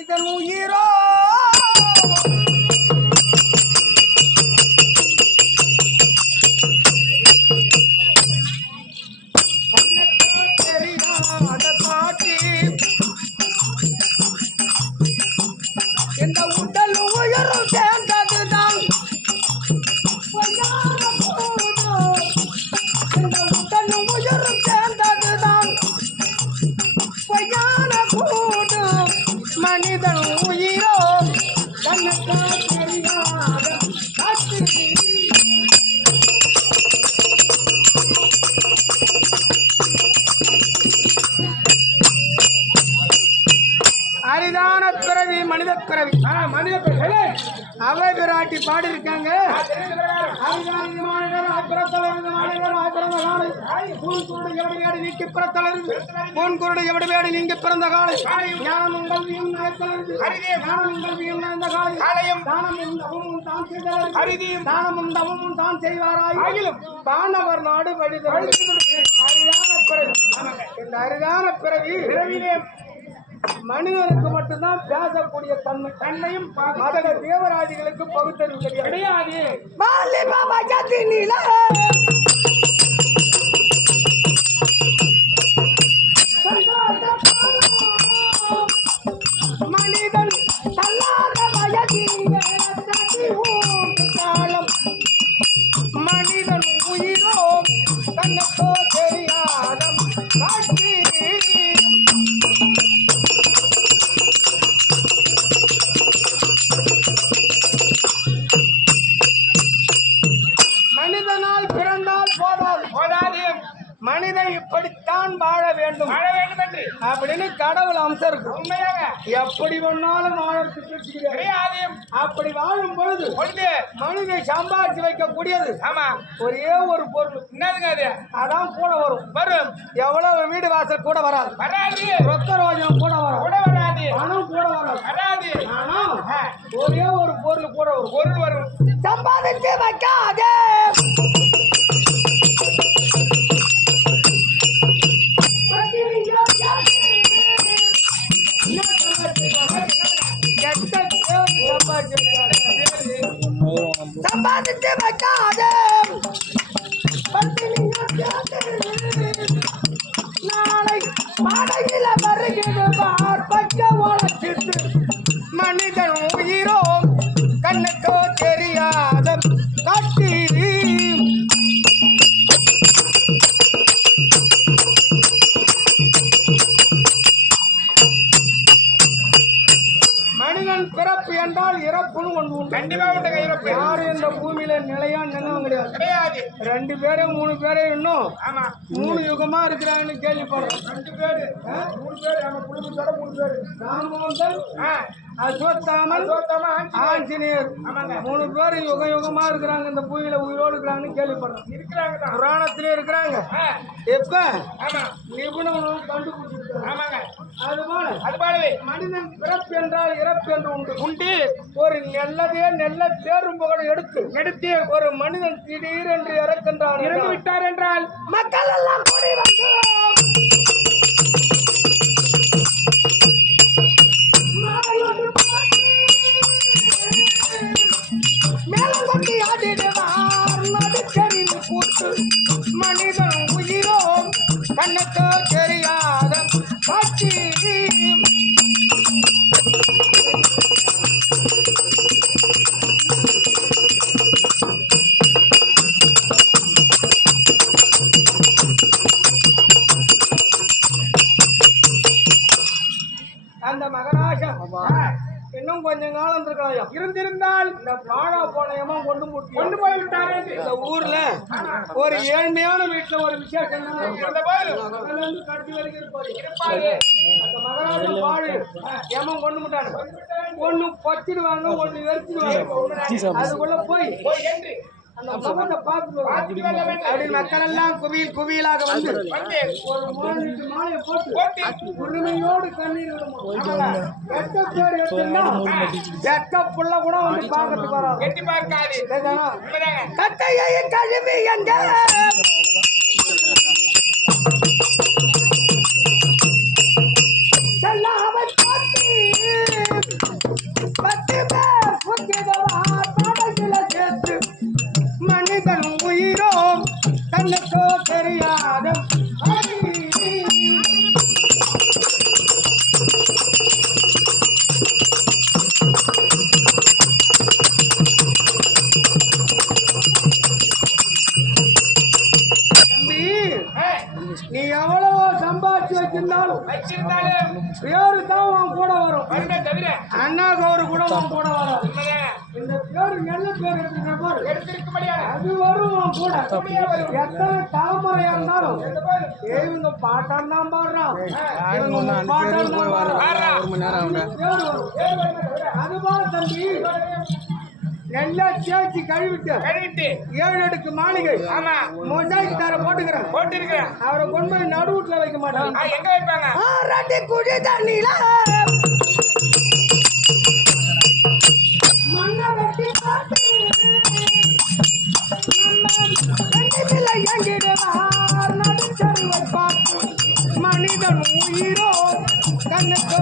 இதன் உயிரோ தெரியாத காட்டி இந்த உடல் உயிரும் சேர்ந்ததுதான் இந்த உடல் உயிரும் சேர்ந்ததுதான் பொய்யான கூடு மனிதன் உயிரோ தனக்கு தெரியாத காட்டி அரிதான பிறவி மனித பிறவி மனித பிறவி அவை பிராட்டி பாடி இருக்காங்க. நீங்க பிறந்த காலை தானமும் தவமும் தான் செய்வாராய் வானவர் நாடு வழிதல் அரிதான பிறவி. இந்த அரிதான பிறவி மனிதனுக்கு மட்டும்தான் பேசக்கூடிய தன்மையும் மத தேவராஜிகளுக்கு பகுத்தறிவு கிடையாது. மனிதன் தள்ளாத வயதிலே காலம் மனிதன் உயிரோ தனக்கோ தெரியாத காட்சி மனிதனால் பிறந்தால் போதாது மனிதன் இப்படித்தான் வாழ வேண்டும் அப்படின்னு கடவுள் அம்சம் இருக்கு. உண்மையாக எப்படி வேணாலும் வாழறதுக்கு கிடையாது. அப்படி வாழும் பொழுது மனிதனை சம்பாதிச்சு வைக்கக்கூடியது ஒரே ஒரு பொருள் என்னதுங்க அது? அதான் கூட வரும். எவ்வளவு வீடு வாசல் கூட வராது, ரொக்க ரோஜனம் கூட வராது, பணம் கூட வராது. ஆனா ஒரே ஒரு பொருள் கூட வரும். சம்பாதிச்சு வைக்காதே சம்பாதித்து வைக்காதே நாளை மாடையில வருகிறது பார்ப்பக்க வளர்ச்சிட்டு மனிதன் உயிரோ கண்ணுக்கோ தெரியாத காட்டி மனிதன் பிறப்பு என்றால் இறப்புன்னு ஒன்று உண்டு. கண்டிப்பா உண்டு. யாரும் இந்த பூமியில நிலையா நிலம் கிடையாது. 2 பேரே 3 பேரே இன்னும் 3 யுகமா இருக்கிறாங்கன்னு கேள்விப்படுறோம். 2 பேரு 3 பேரு நம்ம குடும்பத்தோட 3 பேரு ராமோந்தன் அஸ்வத்தாமன் ஆஞ்சநேயர் 3 பேர் யுகமா இருக்கிறாங்க இந்த பூமியில உயிரோடு இருக்கிறாங்கன்னு கேள்விப்படுறோம். இருக்கிறாங்க, புராணத்திலே இருக்கிறாங்க. எப்ப நிபுணர்களும் கண்டுபிடிச்சிருக்காங்க. அதுபோலவே மனிதன் பிறப்பு என்றால் இறப்பு என்று உண்டு. ஒரு நல்ல பேரும் புகழ் எடுத்து ஒரு மனிதன் திடீரென்று இறந்து விட்டார் என்றால் மக்கள் எல்லாம் கூடி வந்து மேலங்கொட்டி ஆடிடுவார் நடுக்கரில் கூட்டு மனிதன் உயிரோ கண்ணுக்கு தெரியாத காட்சி. அந்த மகராஜன் இன்னும் கொஞ்சம் காலம் இருக்கலாம். இருந்திருந்தால் இந்த பாழா போனயமா கொண்டு போய்விட்டாரு. இந்த ஊர்ல ஒரு ஏழ்மையான வீட்டுல ஒரு விசேஷம் கடைசி வரைக்கும் இருப்பாரு. அந்த மகராஜன் பாழு ஏமா கொண்டு விட்டாரு. ஒண்ணு பச்சிடுவாங்க, ஒண்ணு வெறிச்சிடுவாங்க. அதுக்குள்ள போய் அந்த பகத்தை பார்த்து மக்கள் எல்லாம் குவியலாக வந்து ஒரு மாலையை போட்டு உரிமையோடு கண்ணீர் எட்ட புள்ள கூட வந்து பார்க்கறதுக்கு வராது. எட்டி பார்க்காது கட்டையை கழுவி எங்க அவன் பார்த்து தவிர அண்ணா கௌரு கூட உன் கூட வரும். இந்த பேரு நல்ல பேர் எடுத்திருக்க முடியாது. அது வரும் உன் கூட. எத்தனை தலைமுறையா இருந்தாலும் இவங்க பாட்டம் தான் பாடுறான். பாட்டம் தான் பாடுறான். அதுபோல தம்பி நல்லா தேய்ச்சி கழுவிட்டு 7 அடுக்கு மாளிகை மொசாய்க்கு தர போட்டுக்கிறேன். அவரை கொண்டு போய் நடுவுட்ல வைக்க மாட்டாங்க. எங்க வைப்பாங்க? ரெண்டு குடி தண்ணியில மண்ணை வெட்டி பார்த்து எங்கிடுவார் நடுச்சரிவை பார்த்து மனிதன் உயிரோ கண்ணுக்கு